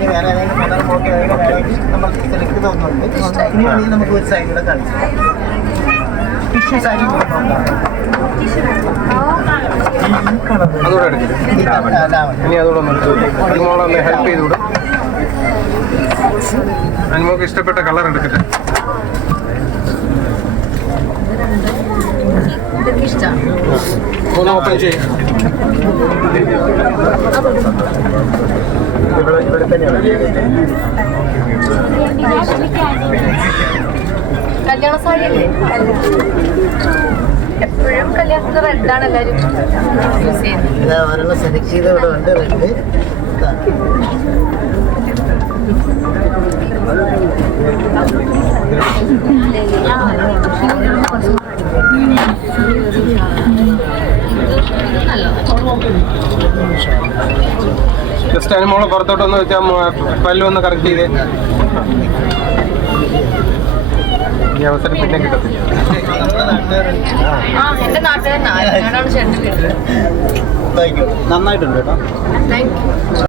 ഇനി വേറെ ഏതെങ്കിലും കളർ ഫോട്ടോ നമ്മൾ സെലക്ട് ചെയ്യുന്നുണ്ട്. ഇനി നമുക്ക് ഒരു സൈഡ് കൂടെ കാണിച്ചു ടിഷ്യൂ സാരി നോക്കാം. അതുകൂടെ എടുക്കില്ല. ഇനി അതുകൂടെ ഒന്ന് അനുമോളൊന്ന് ഹെൽപ്പ് ചെയ്തുകൂടെ? അനുമോൾക്ക് ഇഷ്ടപ്പെട്ട കളർ എടുക്കട്ടെ. ഒന്ന് ഓപ്പൺ ചെയ്യും. ഇവിടെ തന്നെയാണ് കല്യാണ സാരി അല്ലേ? എപ്പോഴും കല്യാണത്തിന് റെഡാണ് എല്ലാവരും യൂസ് ചെയ്യുന്നത്. ഒരെണ്ണം സെലക്ട് ചെയ്ത് ഇവിടെ ഉണ്ട് റെഡ്. ജസ്റ്റ് അനുമോളെ പുറത്തോട്ടൊന്ന് വെച്ചാൽ പല്ലൊന്ന് കറക്റ്റ് ചെയ്തേ. ഈ അവസരം പിന്നെ കിട്ടത്തില്ല. എന്റെ നാട്ടുകാരനാണ് ചേട്ടൻ. നന്നായിട്ടുണ്ട് കേട്ടോ. Thank you.